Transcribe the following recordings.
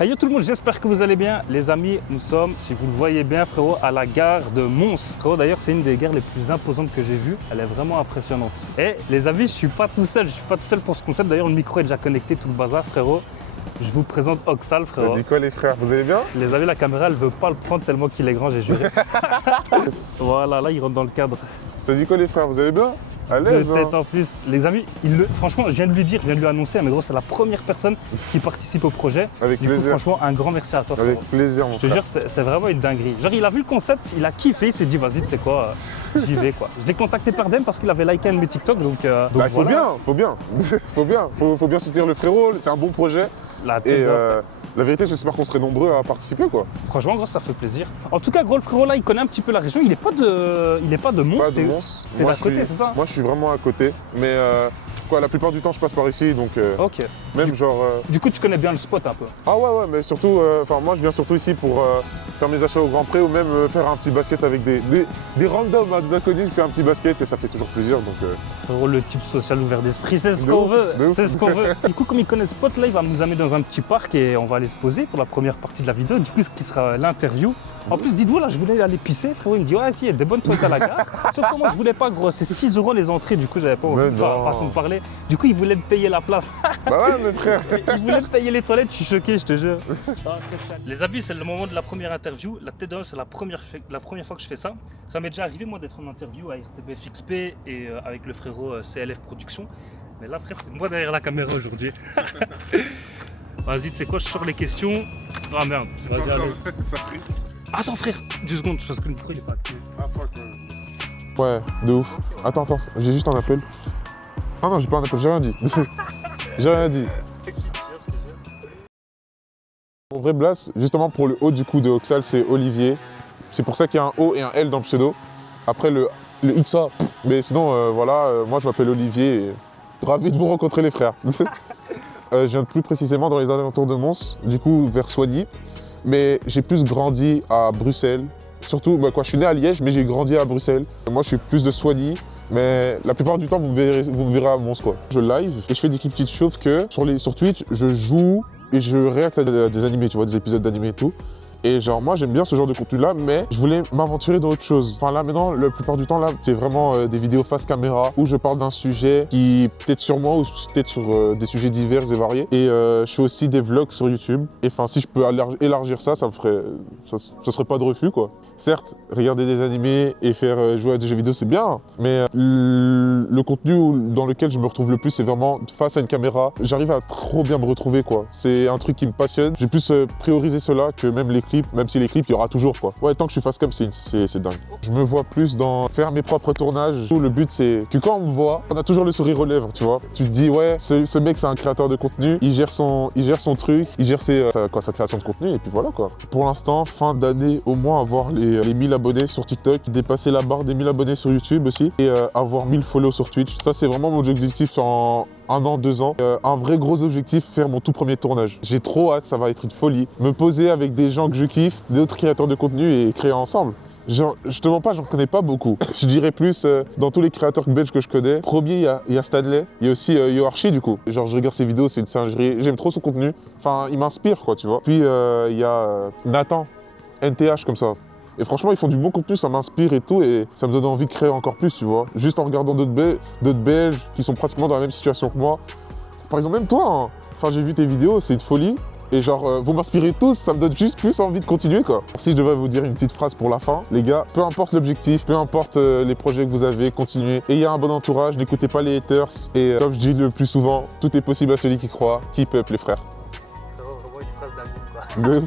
Hey yo tout le monde, j'espère que vous allez bien. Les amis, nous sommes, si vous le voyez bien frérot, à la gare de Mons. Frérot, d'ailleurs, c'est une des gares les plus imposantes que j'ai vues. Elle est vraiment impressionnante. Et les amis, je suis pas tout seul. Je suis pas tout seul pour ce concept. D'ailleurs, le micro est déjà connecté, tout le bazar, frérot. Je vous présente Oxal, frérot. Ça dit quoi les frères? Vous allez bien? Les amis, la caméra, elle veut pas le prendre tellement qu'il est grand, j'ai juré. Voilà, là, il rentre dans le cadre. Ça dit quoi les frères? Vous allez bien? À Deux l'aise, têtes en plus. Les amis, franchement, je viens de lui dire, je viens de lui annoncer, mais gros, c'est la première personne qui participe au projet. Avec Du plaisir. coup, franchement, un grand merci à toi, frérot. Avec plaisir, mon Je te frère. jure, c'est vraiment une dinguerie. Genre, il a vu le concept, il a kiffé, il s'est dit, vas-y, tu sais quoi, j'y vais, quoi. Je l'ai contacté par DM parce qu'il avait liké un de mes TikTok, donc Bah, faut voilà. faut bien soutenir le frérot, c'est un bon projet. La tête Et d'or. la vérité, j'espère qu'on serait nombreux à participer, quoi. Franchement, gros, ça fait plaisir. En tout cas, gros, le frérot, là, il connaît un petit peu la région. Il est pas de Mons. Pas de Mons. T'es d'à côté, c'est ça? Moi, je suis vraiment à côté. Mais quoi, la plupart du temps, je passe par ici, donc Ok. même genre. Du coup, tu connais bien le spot un peu. Ah ouais, mais surtout, moi, je viens surtout ici pour faire mes achats au Grand Pré ou même faire un petit basket avec des randoms, hein, des inconnus. Je fais un petit basket et ça fait toujours plaisir, donc. Frérot, le type social ouvert d'esprit, c'est ce De qu'on ouf, veut. de ouf. C'est ce qu'on veut. Du coup, comme il connaît ce spot, là, il va nous amener dans un petit parc et on va aller se poser pour la première partie de la vidéo. Du coup, ce qui sera l'interview. En plus, dites-vous, là, je voulais aller pisser. Frérot, il me dit, ouais, si, il y a des bonnes toilettes à la gare. Sauf que moi, je voulais pas, gros. C'est 6 € les entrées. Du coup, j'avais pas envie Mais de non. façon de parler. Du coup, il voulait me payer la place. Bah ouais, mes frères. Il voulait me payer les toilettes. Je suis choqué, je te jure. Les amis, c'est le moment de la première interview. La tête de c'est la première fois que je fais ça. Ça m'est déjà arrivé, moi, d'être en interview à RTBF XP et avec le frérot CLF Productions. Mais là, frère, c'est moi derrière la caméra aujourd'hui. Vas-y, tu sais quoi, je sors les questions. Ah merde, vas-y, allez. Ça prie. Attends, frère, 2 secondes, parce que le micro il est pas activé. Ah, fuck, ouais, de ouf. Attends, j'ai juste un appel. Ah non, j'ai pas un appel, j'ai rien dit. J'ai rien dit. Mon vrai blast, justement pour le haut du coup de Oxal, c'est Olivier. C'est pour ça qu'il y a un O et un L dans le pseudo. Après le XA. Mais sinon, moi je m'appelle Olivier et ravi de vous rencontrer les frères. Je viens plus précisément dans les alentours de Mons, du coup vers Soigny. Mais j'ai plus grandi à Bruxelles. Surtout, je suis né à Liège, mais j'ai grandi à Bruxelles. Moi je suis plus de Soigny. Mais la plupart du temps, vous me verrez à Mons, quoi. Je live et je fais des petites choses que sur Twitch, je joue et je réacte à des animés, tu vois, des épisodes d'animés et tout. Et genre, moi, j'aime bien ce genre de contenu-là, mais je voulais m'aventurer dans autre chose. Enfin, là, maintenant, la plupart du temps, là, c'est vraiment des vidéos face caméra où je parle d'un sujet qui peut-être sur moi ou peut-être sur des sujets divers et variés. Et je fais aussi des vlogs sur YouTube. Et enfin, si je peux élargir ça, ça serait pas de refus, quoi. Certes, regarder des animés et faire jouer à des jeux vidéo, c'est bien, mais le contenu dans lequel je me retrouve le plus, c'est vraiment face à une caméra. J'arrive à trop bien me retrouver, quoi. C'est un truc qui me passionne. J'ai plus priorisé cela que même les clips, même si les clips, il y aura toujours, quoi. Ouais, tant que je suis face cam, c'est dingue. Je me vois plus dans faire mes propres tournages. Le but, c'est que quand on me voit, on a toujours le sourire aux lèvres, tu vois. Tu te dis, ouais, ce mec, c'est un créateur de contenu, il gère son truc, il gère sa création de contenu, et puis voilà, quoi. Pour l'instant, fin d'année, au moins avoir les 1000 abonnés sur TikTok, dépasser la barre des 1000 abonnés sur YouTube aussi, et avoir 1000 follow sur Twitch. Ça, c'est vraiment mon objectif en 1 an, 2 ans. Un vrai gros objectif, faire mon tout premier tournage. J'ai trop hâte, ça va être une folie. Me poser avec des gens que je kiffe, d'autres créateurs de contenu et créer ensemble. Genre, je te mens pas, j'en connais pas beaucoup. Je dirais plus dans tous les créateurs belges que je connais. Premier, il y a Stanley, il y a aussi Yoarchi du coup. Genre, je regarde ses vidéos, c'est une singerie. J'aime trop son contenu. Enfin, il m'inspire, quoi, tu vois. Puis, il y a Nathan, NTH comme ça. Et franchement, ils font du bon contenu, ça m'inspire et tout, et ça me donne envie de créer encore plus, tu vois. Juste en regardant d'autres Belges qui sont pratiquement dans la même situation que moi. Par exemple, même toi, hein. Enfin, j'ai vu tes vidéos, c'est une folie. Et genre, vous m'inspirez tous, ça me donne juste plus envie de continuer, quoi. Si je devais vous dire une petite phrase pour la fin, les gars, peu importe l'objectif, peu importe les projets que vous avez, continuez. Ayez un bon entourage, n'écoutez pas les haters. Et comme je dis le plus souvent, tout est possible à celui qui croit. Keep up, les frères. C'est vraiment une phrase d'amis, quoi.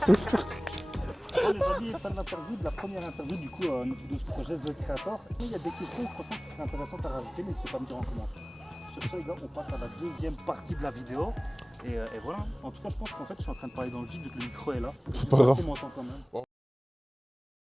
Bon, les amis, fin de l'interview, de la première interview du coup de ce projet The Creator. Il y a des questions franchement qui seraient intéressantes à rajouter, n'hésitez pas à me dire en commentaire. Sur ce les gars, on passe à la deuxième partie de la vidéo. Et voilà. En tout cas, je pense qu'en fait, je suis en train de parler dans le vide vu que le micro est là. C'est pas grave. Quand même.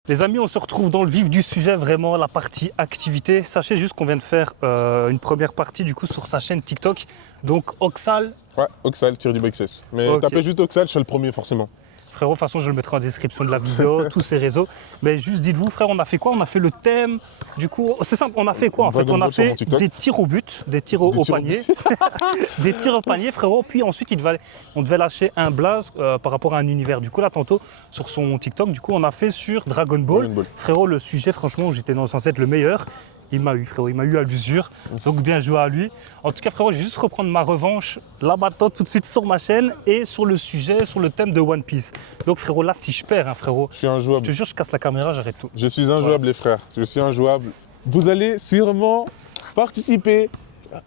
Les amis, on se retrouve dans le vif du sujet, vraiment la partie activité. Sachez juste qu'on vient de faire une première partie du coup sur sa chaîne TikTok. Donc Oxal. Ouais, Oxal, tir du BXS. Mais Ok. tapez juste Oxal, je suis le premier forcément. Frérot, de toute façon, je le mettrai en description de la vidéo, tous ces réseaux. Mais juste dites-vous, frère, on a fait quoi? On a fait le thème. Du coup, c'est simple, on a fait quoi en fait? Dragon On a Ball sur mon fait TikTok. des tirs au but, des tirs au tirs au panier. Des tirs au panier, frérot. Puis ensuite, on devait lâcher un blaze par rapport à un univers. Du coup, là, tantôt, sur son TikTok, du coup, on a fait sur Dragon Ball. Dragon Ball. Frérot, le sujet, franchement, j'étais censé être le meilleur. Il m'a eu, frérot, il m'a eu à l'usure. Donc, bien joué à lui. En tout cas, frérot, je vais juste reprendre ma revanche là maintenant, tout de suite sur ma chaîne et sur le sujet, sur le thème de One Piece. Donc, frérot, là, si je perds, hein, frérot, Je suis je injouable. te jure, je casse la caméra, j'arrête tout. Je suis injouable, les frères. Je suis injouable. Vous allez sûrement participer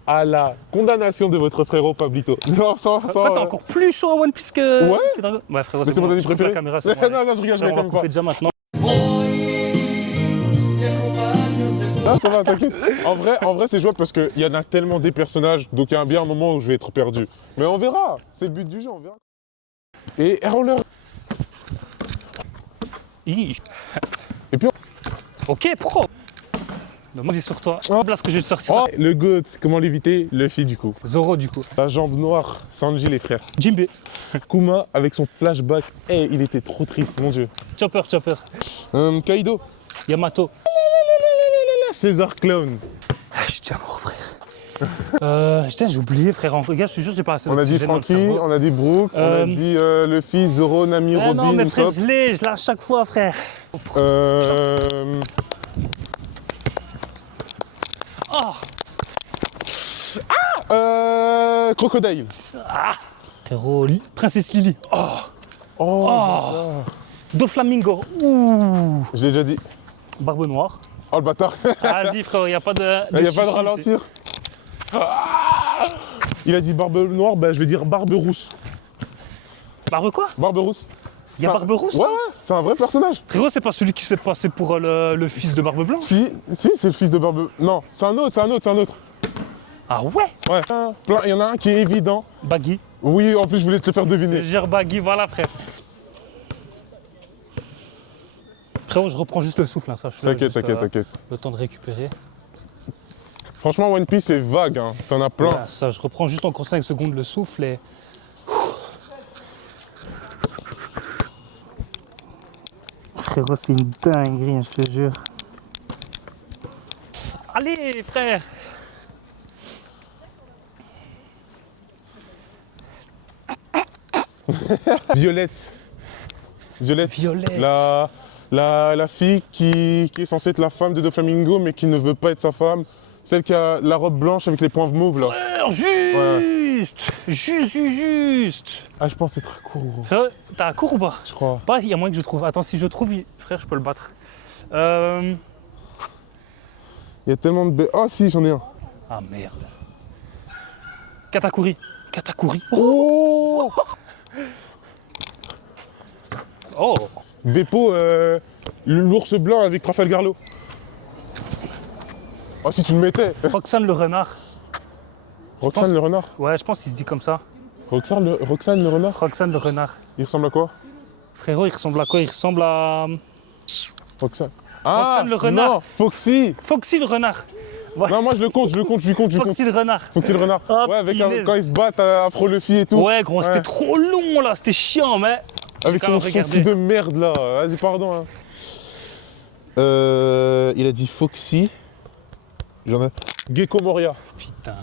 à la condamnation de votre frérot Pablito. Non, Toi, t'es encore plus chaud à One Piece que. Ouais. que Dragon- Ouais, frérot, Mais c'est mon anime je coupe préféré. la caméra, c'est bon, allez. Non, je rigole, je On va rigole couper pas. déjà maintenant. Non, ça va, t'inquiète. En vrai c'est jouable parce qu'il y en a tellement des personnages, donc il y a bien un moment où je vais être perdu. Mais on verra, c'est le but du jeu, on verra. Et roller. Hi. Et puis Ok, pro. Demande sur toi. Oh. Là, ce que j'ai sorti. Oh, le GOAT, comment l'éviter? Luffy du coup. Zoro, du coup. La jambe noire, Sanji les frères. Jinbe. Kuma avec son flashback, il était trop triste, mon dieu. Chopper. Kaido. Yamato. César Clown. Ah, je tiens mort, frère. Putain, j'ai oublié, frère. Regarde, je te jure, j'ai pas assez On a dit d'oxygène dans le Franky, cerveau. on a dit Brooke, on a dit Luffy, Zoro, Nami, Ah Robin, non, mais frère, Usopp. je l'ai à chaque fois, frère. Ah, Crocodile. frérot, Princesse Lily. Oh, Oh, Doflamingo. Ouh. je l'ai déjà dit. Barbe Noire. Oh le bâtard. Vas-y, frérot, il n'y a pas de. Il n'y a pas de chichi ici. ralentir. Ah, il a dit barbe noire, bah, je vais dire barbe rousse. Barbe quoi? Barbe rousse. Il y a C'est un- Barbe Rousse? Ouais, ouais, c'est un vrai personnage. Frérot, c'est pas celui qui se fait passer pour le fils de Barbe Blanche? Si, c'est le fils de Barbe... Non, c'est un autre. Ah ouais? Ouais. Il y en a un qui est évident. Baggy. Oui, en plus, je voulais te le faire deviner. Gère Baggy, voilà, frère. Frérot, je reprends juste le souffle, hein, sache-le. T'inquiète, juste, t'inquiète. Le temps de récupérer. Franchement, One Piece, c'est vague, hein. T'en as plein. Voilà, ça, je reprends juste encore 5 secondes le souffle et. Frérot, c'est une dinguerie, hein, je te jure. Allez, frère! Violette. Violette. La fille qui est censée être la femme de Doflamingo, mais qui ne veut pas être sa femme. Celle qui a la robe blanche avec les points mauves, là. Frère, juste! Juste! Ah, je pense que c'est très court, gros. Frère, t'as un cours ou pas? Je crois. Pas, il y a moyen que je trouve. Attends, si je trouve, frère, je peux le battre. Il y a tellement de... Oh, si, j'en ai un. Ah merde. Katakuri. Oh Oh! Beppo, l'ours blanc avec Trafalgar Law. Oh, si tu le mettais. Roxane le renard. Roxane le renard. Ouais, je pense qu'il se dit comme ça. Roxane le renard. Roxane le renard. Il ressemble à quoi? Frérot, il ressemble à quoi? Il ressemble à. Roxane. Roxane le renard. Non, Foxy. Foxy le renard. Non, moi je le compte, je lui compte. Foxy le renard. Foxy le renard. Ah, ouais, avec punaise. quand ils se battent afro Luffy et tout. Ouais, gros, c'était Ouais. trop long là, c'était chiant, mais. Avec J'ai quand son même fil regardé. de merde là. Vas-y, pardon. Hein. Il a dit Foxy. J'en ai. Gecko Moria. Putain.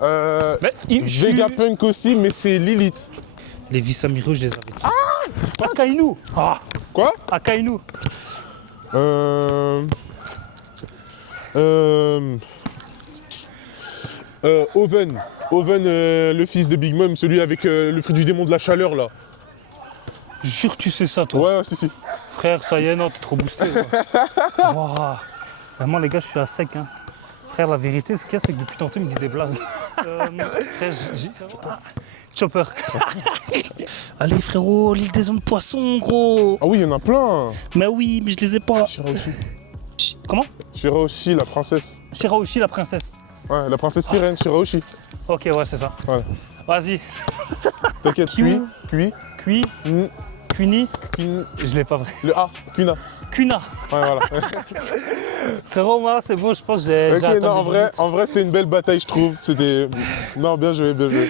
Vegapunk je suis- aussi, mais c'est Lilith. Les vis amiraux, je les avais tous. Akainu. Ah, Quoi? Akainu. Oven. Oven, le fils de Big Mom, celui avec le fruit du démon de la chaleur là. Jure, tu sais ça, toi. Ouais, si. Frère, ça y est, non, t'es trop boosté. quoi. Wouah. Vraiment, les gars, je suis à sec. Hein. Frère, la vérité, ce qu'il y a, c'est que depuis tantôt, il me dit des blazes. Frère, Chopper. Allez, frérot, l'île des hommes poissons, gros. Ah oui, il y en a plein. Mais oui, mais je les ai pas. Shirahoshi. Comment? Shirahoshi, la princesse. Shirahoshi, la princesse. Ouais, la princesse sirène, Shirahoshi. Ok, ouais, c'est ça. Ouais. Vas-y. T'inquiète, puis, Kui, Kuni. mm, Je l'ai pas vrai. le A, Kuna. Kuna. Ouais, voilà. Frérot, moi, c'est bon, je pense que j'ai Ok, atteint non, mes limites. en vrai, c'était une belle bataille, je trouve. C'était. Non, bien joué, bien joué.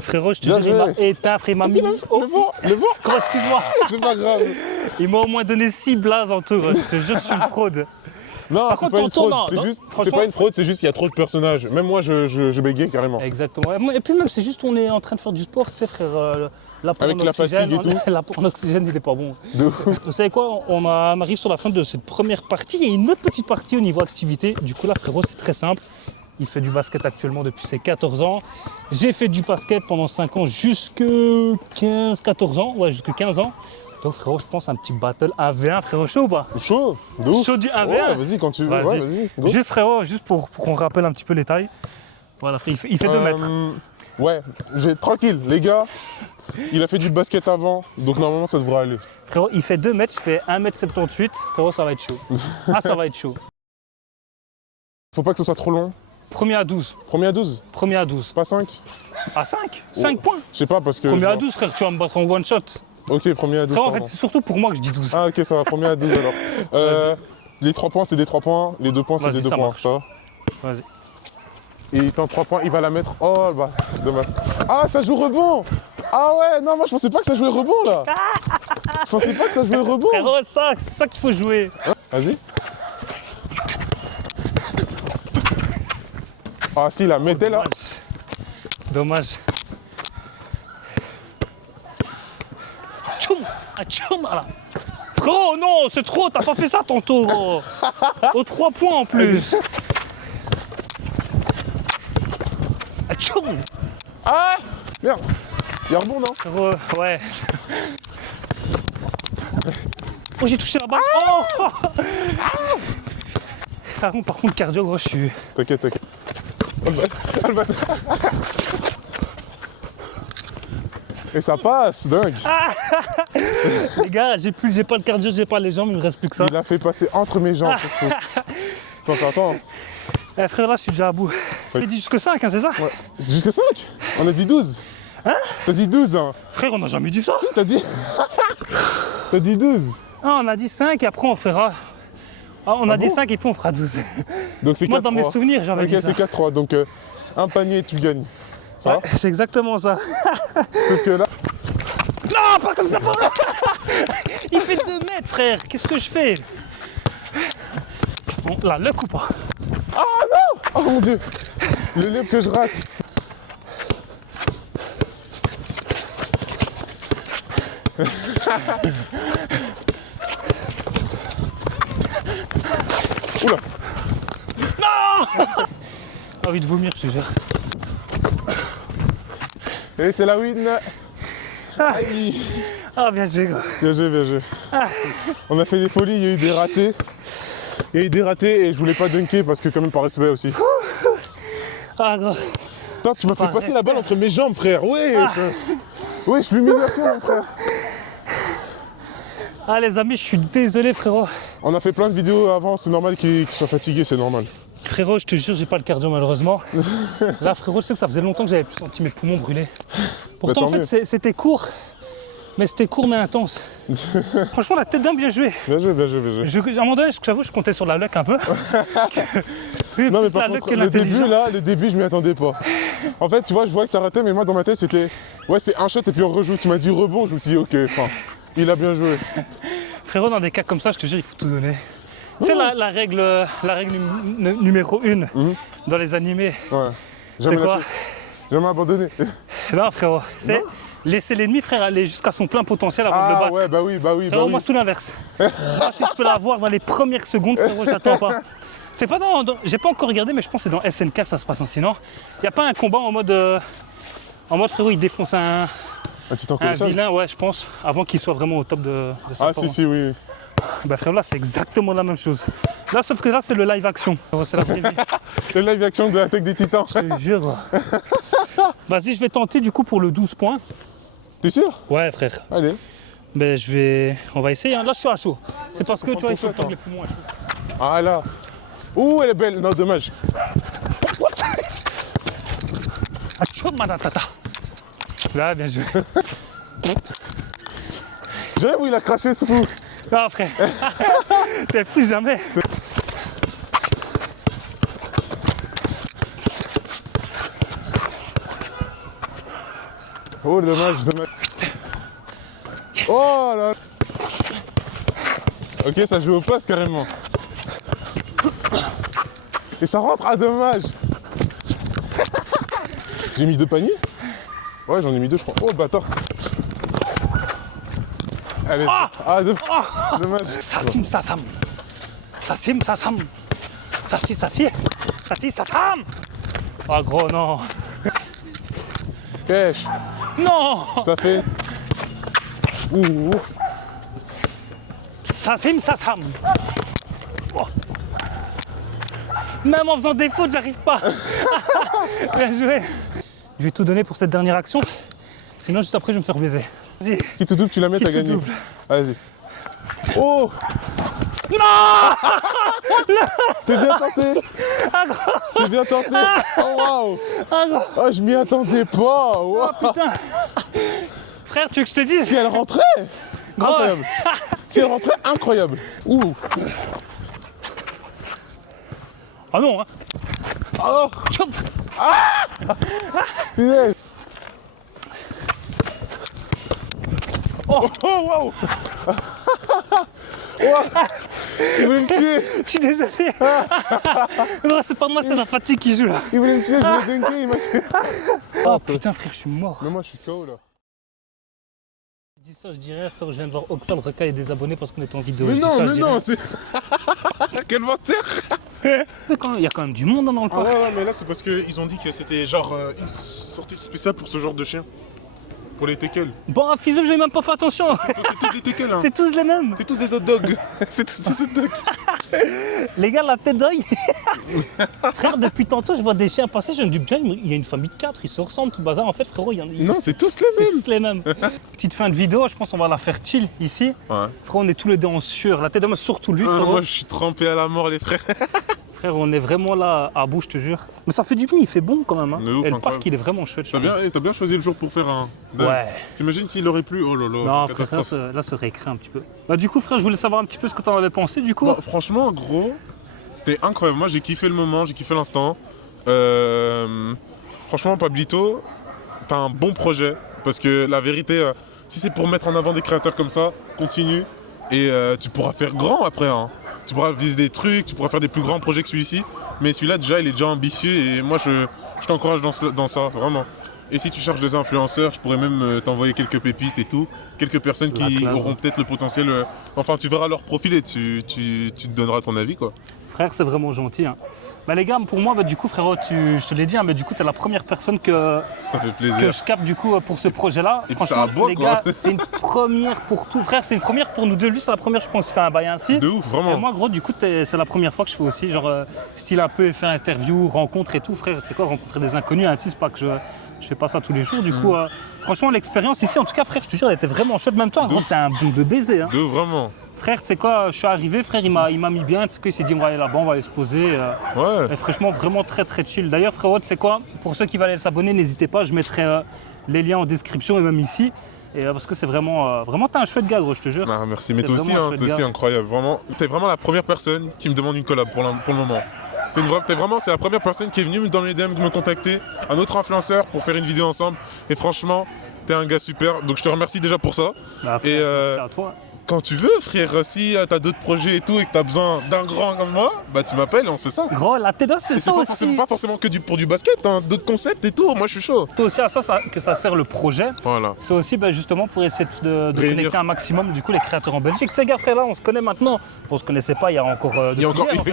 Frérot, je te Bien jure, il m'a joué. éteint, frère, il m'a mis... Le vent, le vent, Oh, excuse-moi. c'est pas grave. Il m'a au moins donné 6 blazes en tout, je te jure, je suis une fraude. Non, Par c'est contre, pas une tonton, fraude. non, C'est non, juste. C'est franchement- pas une fraude, c'est juste qu'il y a trop de personnages. Même moi, je bégayais carrément. Exactement. Et puis même, c'est juste on est en train de faire du sport, tu sais, frère. L'apport Avec en la oxygène, fatigue et tout. L'apport en oxygène, il est pas bon. De ouf. Vous savez quoi, on arrive sur la fin de cette première partie. Il y a une autre petite partie au niveau activité. Du coup, là, frérot, c'est très simple. Il fait du basket actuellement depuis ses 14 ans. J'ai fait du basket pendant 5 ans, jusque 15-14 ans. Ouais, jusque 15 ans. Donc, frérot, je pense un petit battle 1v1, frérot, chaud ou pas? Chaud, de ouf. Chaud du 1v1. Ouais, vas-y, quand tu veux. Vas-y. Ouais, vas-y. go. Juste, frérot, juste pour qu'on rappelle un petit peu les tailles. Voilà, frère, il fait 2 mètres. Ouais, tranquille, les gars. Il a fait du basket avant, donc normalement, ça devrait aller. Frérot, il fait 2 mètres, je fais 1m78. Frérot, ça va être chaud. Ah, ça va être chaud. Faut pas que ce soit trop long. Premier à 12. Premier à 12, Premier à 12. pas 5. À 5 5 points. Je sais pas parce que. Premier à genre- 12, frère, tu vas me battre en one shot. Ok, premier à 12. Frérot, en fait, pardon. c'est surtout pour moi que je dis 12. Ah, ok, ça va, premier à 12 alors. Les 3 points, c'est des 3 points. Les 2 points, c'est Vas-y, des 2 ça points. marche. Ça va. Vas-y. Et il tente 3 points, il va la mettre. Oh, bah, dommage. Ah, ça joue rebond. Ah ouais, non, moi je pensais pas que ça jouait rebond là. Je pensais pas que ça jouait rebond. Frérot, c'est ça qu'il faut jouer. Hein, vas-y. Ah si, la mettez là. Dommage. Tchoum. Ah, tchoum, là. Frérot, non, c'est trop, t'as pas fait ça tantôt. Gros. Aux 3 points en plus. Ah, tchoum. Ah merde. Il y a rebond, non? Frérot, ouais. Oh, j'ai touché la balle. Oh. Frérot, par contre, cardio, gros, je suis... T'inquiète, t'inquiète. Ah, le bâtard. Et ça passe, dingue. Les gars, j'ai pas le cardio, j'ai pas les jambes, il me reste plus que ça. Il a fait passer entre mes jambes. surtout. Sans faire attends. Eh, frère, là, je suis déjà à bout. Tu dit jusque 5, hein, c'est ça? Ouais. Jusqu'à 5. On a dit 12. Hein? T'as dit 12, hein. Frère, on n'a jamais dit ça. T'as dit... T'as dit 12. Ah, on a dit 5 et après on fera... Ah, on a dit bon 5 et puis on fera 12. Donc c'est 4-3. Moi, dans mes souvenirs, j'avais Ok, dit ça. c'est 4-3. Donc un panier, tu gagnes. Ça Ouais, c'est exactement ça. va? Sauf que là... Non, pas comme ça, pas. Il fait 2 mètres, frère. Qu'est-ce que je fais? Bon, là, le coup pas. Ah non! Oh mon dieu! Le lève que je rate. Oula! J'ai envie de vomir, je te jure. Et c'est la win! Aïe. Ah, bien joué, gars. Bien joué, bien joué. On a fait des folies, il y a eu des ratés. Il y a eu des ratés et je voulais pas dunker parce que quand même par respect aussi. Ah, gars. Putain, tu m'as fait Par passer la balle entre mes jambes, frère. Ouais! Ah. Ouais, je suis l'humiliation, mon frère. Ah, les amis, je suis désolé, frérot. On a fait plein de vidéos avant, c'est normal qu'ils soient fatigués, c'est normal. Frérot, je te jure, j'ai pas le cardio, malheureusement. Là, frérot, je sais que ça faisait longtemps que j'avais plus senti mes poumons brûler. Pourtant, tant en fait, mieux. c'était court. Mais c'était court, mais intense. Franchement, la tête d'un bien joué. Bien joué, bien joué, bien joué. À un moment donné, j'avoue, je comptais sur la luck un peu. Oui, Non mais plus la par luck contre, que le début l'intelligence. là, le début je m'y attendais pas. En fait tu vois, je vois que t'as raté mais moi dans ma tête c'était ouais c'est un shot et puis on rejoue. Tu m'as dit rebond, je me suis dit ok, enfin, il a bien joué. Frérot, dans des cas comme ça, je te jure, il faut tout donner. Tu sais, la règle numéro 1 dans les animés, Ouais. c'est Jamais quoi? lâché, jamais abandonné. Non, frérot, c'est Non. laisser l'ennemi, frère, aller jusqu'à son plein potentiel avant de le Ah battre. ouais bah oui, bah oui, bah Frérot, oui. moi, c'est tout l'inverse. Moi, si je peux l'avoir dans les premières secondes, frérot, j'attends pas. C'est pas j'ai pas encore regardé, mais je pense que c'est dans SNK que ça se passe ainsi, non? Y a pas un combat en mode frérot, il défonce un Un titan un colossal. vilain, ouais, je pense, avant qu'il soit vraiment au top de sa Ah forme. si si oui. Bah frère, là, c'est exactement la même chose. Là, sauf que là, c'est le live action. Frérot, c'est la vraie vie. Le live action de l'attaque des titans. Je te jure. Vas-y, je vais tenter du coup pour le 12 points. T'es sûr? Ouais, frère. Allez. Ben, on va essayer. Hein. Là, je suis à chaud. C'est parce que tu vois, il faut ton shot, prendre les poumons à chaud. Ah là. Ouh elle est belle, non dommage. Ah, chaud, madatata. Là, bien joué. J'aime où il a craché ce fou. Ah, frère. T'es fou jamais. Oh, dommage. Oh là. Ok, ça joue au poste carrément. Et ça rentre, ah dommage. J'ai mis 2 paniers? Ouais, j'en ai mis 2 je crois. Oh bâtard. Allez. Dommage. Sasim, sasam. Sasim, sasam. Sasam. Ah gros, non. Cache. Non. Ça fait... Ouh. Sasim, sasam. Oh. Même en faisant des fautes, j'arrive pas. Bien joué. Je vais tout donner pour cette dernière action. Sinon, juste après, je vais me faire baiser. Vas-y. Qui tout double, tu la mets, t'as gagné. Vas-y. Oh. Non. C'était bien tenté. C'était bien tenté. Oh waouh. Oh, je m'y attendais pas. Wow. Oh putain. Frère, tu veux que je te dise? Si elle rentrait. Incroyable. Si elle rentrait, incroyable. Ouh. Ah non, hein. Oh. Chop. Punaise. Oh. Oh waouh. Il voulait me tuer. Je suis désolé. Non, c'est pas moi, c'est la fatigue qui joue là. Il voulait me tuer, je voulais dunker, il m'a tué. Oh putain, frère, je suis mort. Mais moi, je suis KO là. Je dis ça, je dis rien, frère, je viens de voir Oxal recaille des abonnés parce qu'on était en vidéo. Mais Je dis non, ça, mais je dis non, rien. c'est... Quel menteur. Mais il y a quand même du monde dans le parc. Ouais, mais là, c'est parce qu'ils ont dit que c'était genre une sortie spéciale pour ce genre de chien. Pour les teckels. Bon, fils j'ai même pas fait attention. Ça, c'est tous des teckels, hein. C'est tous les mêmes. C'est tous des hot dogs. C'est tous des hot dogs. Les gars, la tête d'œil. Frère, depuis tantôt, je vois des chiens passer. Je me dis, bien, il y a une famille de 4, ils se ressemblent, tout bazar. En fait, frérot, il y en a. Non, c'est tous les C'est mêmes. tous les mêmes. Petite fin de vidéo, je pense qu'on va la faire chill ici. Ouais. Frère, on est tous les deux en sueur. La tête d'homme, surtout lui, Ah, frérot. moi, je suis trempé à la mort, les frères. Frère, on est vraiment là à bout, je te jure. Mais ça fait du bien, il fait bon quand même. Hein. De ouf, Et le incroyable. parc, il est vraiment chouette. je trouve. T'as bien choisi le jour pour faire un... dingue. Ouais. T'imagines s'il aurait plu? Oh là là. Non, frère, catastrophe. là, ça réécrit un petit peu. Bah, du coup, frère, je voulais savoir un petit peu ce que t'en avais pensé, du coup. Bon, franchement, gros, c'était incroyable. Moi, j'ai kiffé le moment, j'ai kiffé l'instant. Franchement, Pablito, t'as un bon projet. Parce que la vérité, si c'est pour mettre en avant des créateurs comme ça, continue. Et tu pourras faire grand après. Hein. Tu pourras viser des trucs, tu pourras faire des plus grands projets que celui-ci. Mais celui-là, déjà, il est déjà ambitieux. Et moi, je t'encourage dans ça, vraiment. Et si tu cherches des influenceurs, je pourrais même t'envoyer quelques pépites et tout. Quelques personnes qui auront peut-être le potentiel. Enfin, tu verras leur profil et tu te donneras ton avis, quoi. Frère, c'est vraiment gentil. Hein. Bah, les gars, pour moi, bah, du coup, frérot, je te l'ai dit, hein, mais du coup, t'es la première personne que Ça fait plaisir. je capte du coup pour ce projet-là. Et puis ça aboie, les quoi. gars, c'est une première pour tout, frère. C'est une première pour nous deux. Lui, c'est la première, je pense, qu'il fait un bail ainsi. De ouf, Et vraiment. moi, gros, du coup, c'est la première fois que je fais aussi, genre, style un peu effet interview, rencontre et tout, frère. Tu sais quoi, rencontrer des inconnus ainsi, c'est pas que je fais pas ça tous les jours. Du coup, franchement, l'expérience ici, en tout cas, frère, je te jure, elle était vraiment chaude. Même toi, gros, c'est un bon de baiser. Hein. De ouf, vraiment. Frère, tu sais quoi, je suis arrivé, frère, il m'a mis bien, tu sais quoi, il s'est dit, on va aller là-bas, on va aller se poser. Ouais. Et franchement, vraiment très très chill. D'ailleurs, frérot, tu sais quoi, pour ceux qui veulent aller s'abonner, n'hésitez pas, je mettrai les liens en description et même ici. Et parce que c'est vraiment, t'es un chouette gars, gros, je te jure. Ah, merci, mais T'es toi aussi, vraiment un hein, chouette toi aussi, gars. incroyable. Vraiment, t'es vraiment la première personne qui me demande une collab pour le moment. C'est la première personne qui est venue dans mes DM me contacter, un autre influenceur pour faire une vidéo ensemble. Et franchement, t'es un gars super, donc je te remercie déjà pour ça. Bah, frère, Et, merci à toi. Quand tu veux, frère, si t'as d'autres projets et tout et que t'as besoin d'un grand comme moi, bah tu m'appelles et on se fait ça. Gros, la TEDx, c'est Et ça aussi. pas forcément que pour du basket, hein, d'autres concepts et tout, moi je suis chaud. C'est aussi à ça que ça sert le projet. Voilà. C'est aussi justement pour essayer de Réunir. connecter un maximum du coup les créateurs en Belgique. Tu sais, gars, frère, là, on se connaît maintenant. On se connaissait pas il y a encore. Il y a encore 24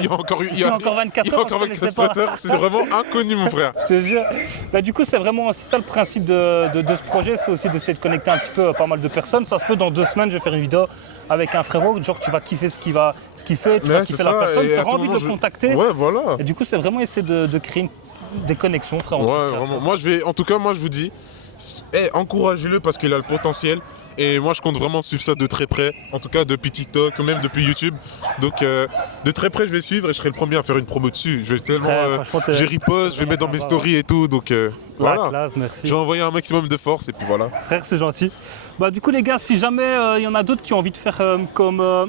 il y a encore 24 heures, on se connaissait pas. heures, c'est vraiment inconnu mon frère. Je te jure. Bah, du coup, c'est ça le principe de ce projet, c'est aussi d'essayer de connecter un petit peu pas mal de personnes. Ça se peut, dans 2 semaines, je vais faire une vidéo avec un frérot, genre tu vas kiffer ce qu'il fait, tu vas kiffer la personne, tu auras envie de le contacter. Ouais, voilà. Et du coup, c'est vraiment essayer de créer des connexions, frère. Ouais, vraiment. Moi, je vous dis, encouragez-le parce qu'il a le potentiel. Et moi, je compte vraiment suivre ça de très près. En tout cas, depuis TikTok, ou même depuis YouTube. Donc, de très près, je vais suivre et je serai le premier à faire une promo dessus. Je vais tellement. J'ai repost, je vais mettre dans mes stories et tout. Donc, voilà. Classe, merci. J'ai envoyé un maximum de force et puis voilà. Frère, c'est gentil. Bah, du coup, les gars, si jamais il y en a d'autres qui ont envie de faire comme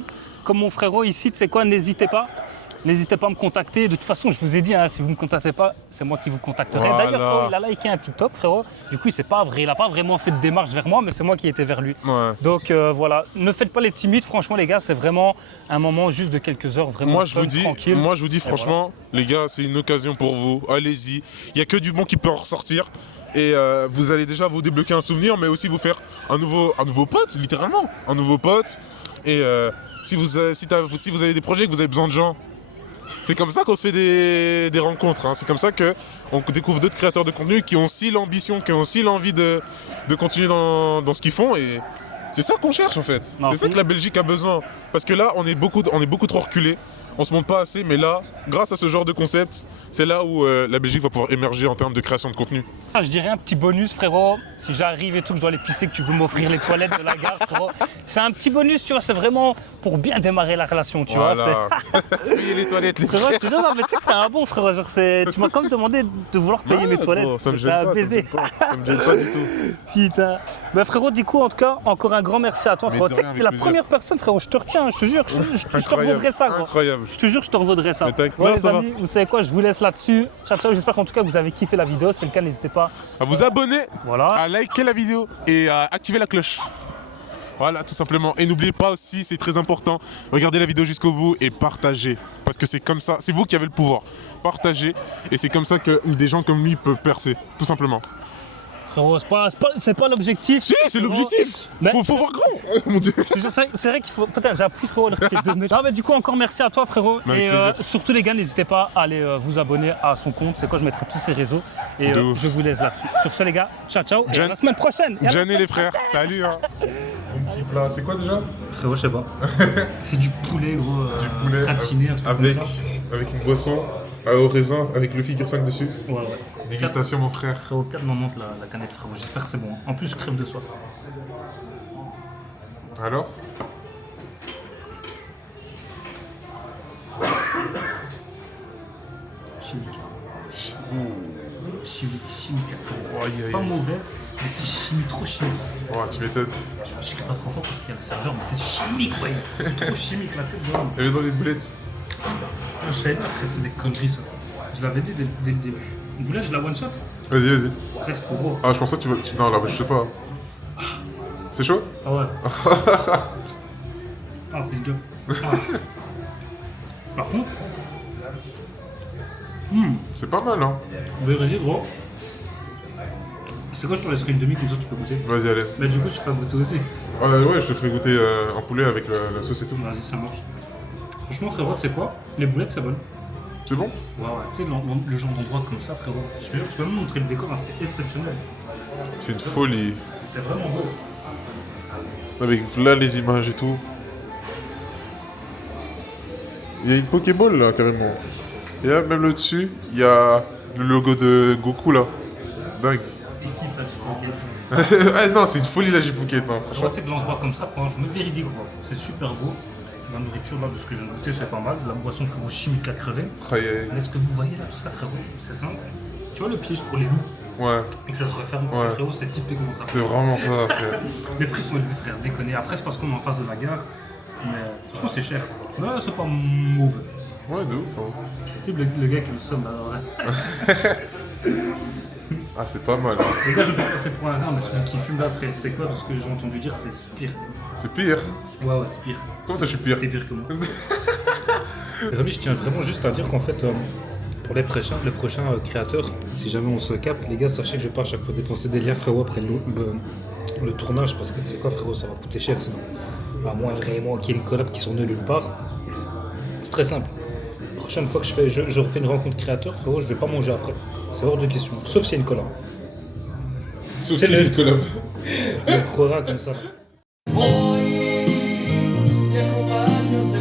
mon frérot ici, tu sais quoi, n'hésitez pas. N'hésitez pas à me contacter. De toute façon, je vous ai dit, hein, si vous ne me contactez pas, c'est moi qui vous contacterai. Voilà. D'ailleurs, frérot, il a liké un TikTok, frérot. Du coup, c'est pas vrai. Il n'a pas vraiment fait de démarche vers moi, mais c'est moi qui étais vers lui. Ouais. Donc voilà, ne faites pas les timides. Franchement, les gars, c'est vraiment un moment juste de quelques heures, vraiment Moi je fun, tranquille. vous dis franchement, les gars, c'est une occasion pour vous. Allez-y. Il n'y a que du bon qui peut en ressortir. Et vous allez déjà vous débloquer un souvenir, mais aussi vous faire un nouveau pote, littéralement. Un nouveau pote. Et si vous avez des projets, que vous avez besoin de gens, c'est comme ça qu'on se fait des rencontres. Hein. C'est comme ça qu'on découvre d'autres créateurs de contenu qui ont aussi l'ambition, qui ont aussi l'envie de continuer dans ce qu'ils font. Et c'est ça qu'on cherche en fait. Merci. C'est ça que la Belgique a besoin. Parce que là, on est beaucoup trop reculé. On se montre pas assez, mais là, grâce à ce genre de concept, c'est là où la Belgique va pouvoir émerger en termes de création de contenu. Je dirais un petit bonus, frérot. Si j'arrive et tout, que je dois aller pisser, que tu veux m'offrir les toilettes de la gare, frérot. C'est un petit bonus, tu vois, c'est vraiment pour bien démarrer la relation, tu vois. Payer les toilettes, les Frérot, frères. je te jure, non, mais tu sais que t'es un bon frérot. Genre, tu m'as quand même demandé de vouloir payer mes toilettes. Bon, ça me gêne T'as pas, baisé. ça me gêne pas du tout. Putain. Bah frérot, du coup, en tout cas, encore un grand merci à toi, Mais frérot. de Tu sais rien, que t'es la avec plaisir. première personne, frérot. Je te retiens, je te jure. Je te Incroyable, revaudrai ça, gros. incroyable. Je te jure, je te revaudrai ça. Mais t'inquiète, Bon, non, les ça va. amis, vous savez quoi, je vous laisse là-dessus. Ciao, ciao. J'espère qu'en tout cas, vous avez kiffé la vidéo. Si c'est le cas, n'hésitez pas. À vous abonner, Voilà. à liker la vidéo et à activer la cloche. Voilà, tout simplement. Et n'oubliez pas aussi, c'est très important, regardez la vidéo jusqu'au bout et partagez. Parce que c'est comme ça, c'est vous qui avez le pouvoir. Partagez, et c'est comme ça que des gens comme lui peuvent percer, tout simplement. Frérot, c'est pas l'objectif. Si, c'est l'objectif. Mais- Faut voir grand. Mon Dieu. Je te jure, c'est vrai qu'il faut. Putain, j'ai appris trop. Non, mais du coup, encore merci à toi, frérot. Avec Et plaisir. surtout, les gars, n'hésitez pas à aller vous abonner à son compte. C'est quoi, je mettrai tous ses réseaux. Et De ouf. je vous laisse là-dessus. Sur ce, les gars, ciao, ciao. Et à John- la semaine prochaine. Et à la John et les frères, salut. Hein. Mon petit plat, c'est quoi déjà? Frérot, je sais pas. C'est du poulet, gros. poulet, gratiné, un truc avec, comme ça. avec une boisson au raisin, avec le figure 5 dessus. Ouais, ouais. Dégustation, mon frère. Frérot, 4,90 la canette, frérot. J'espère que c'est bon. En plus, je crève de soif. Alors? Chimique. Chimique, frérot. Aïe, C'est aïe, pas aïe. mauvais, mais c'est chimique, trop chimique. Oh, tu m'étonnes. Je crie pas trop fort parce qu'il y a le serveur, mais c'est chimique, ouais. C'est trop chimique, la tête de l'homme. Elle est dans les boulettes. Je savais pas, frère, c'est des conneries, ça. Je l'avais dit dès le début. Une boulette, je la one shot. Vas-y, vas-y. Frère, c'est trop gros. Ah, je pensais que non, là, je sais pas. C'est chaud? Ah ouais. Ah, c'est le gars. Ah. Par contre, C'est pas mal, hein. mais vas-y, gros. C'est quoi, je te laisserai une demi, comme ça tu peux goûter. Vas-y, allez. Mais du coup, tu peux goûter aussi. Ouais, je te fais goûter un poulet avec la sauce et tout. Vas-y, ça marche. Franchement, frérot, tu sais quoi? Les boulettes, c'est bon. C'est bon? Ouais, ouais. Tu sais, le genre d'endroit comme ça, frérot. Je te jure, tu peux même montrer le décor, hein, c'est exceptionnel. C'est une folie. C'est vraiment beau. Avec là les images et tout. Il y a une Pokéball là, carrément. Et là, même là dessus, il y a le logo de Goku là. Dingue. Et kiffe là, tu Ah non, c'est une folie la J-Pocket, non, tu franchement. sais que l'endroit comme ça, franchement, je me vérifie gros. C'est super beau. La nourriture, là, de ce que je viens de goûter, c'est pas mal. La boisson, frérot, chimique à crever. Aïe, aïe. Mais ce que vous voyez là, tout ça, frérot, c'est simple. Tu vois le piège pour les loups Ouais, et que ça se referme, Ouais. frérot, c'est typiquement ça. c'est vraiment ça, frère. Les prix sont élevés, frère, déconner. Après, c'est parce qu'on est en face de la gare. Mais franchement, c'est cher. Mais c'est pas mauvais. Ouais, de ouf. Hein. Tu sais, le gars qui le somme, là, ouais. Ah, c'est pas mal. Hein. Les gars, je vais passer pour un rat, mais celui qui fume là, frère, c'est quoi? De ce que j'ai entendu dire, c'est pire. C'est pire. Ouais, ouais, t'es pire. Comment ça, je suis pire? T'es pire que moi. Les amis, je tiens vraiment juste à dire qu'en fait, pour les prochains créateurs, si jamais on se capte, les gars, sachez que je vais pas à chaque fois dépenser des liens, frérot, après le tournage, parce que tu sais quoi, frérot, ça va coûter cher sinon. À moins vraiment qu'il y ait une collab qui sont nulle part. C'est très simple. La prochaine fois que je refais une rencontre créateur, frérot, je vais pas manger après. C'est hors de question. Sauf s'il y a une collab. Sauf C'est si les le- collabs. On croira comme ça. Hoy, les compañeros de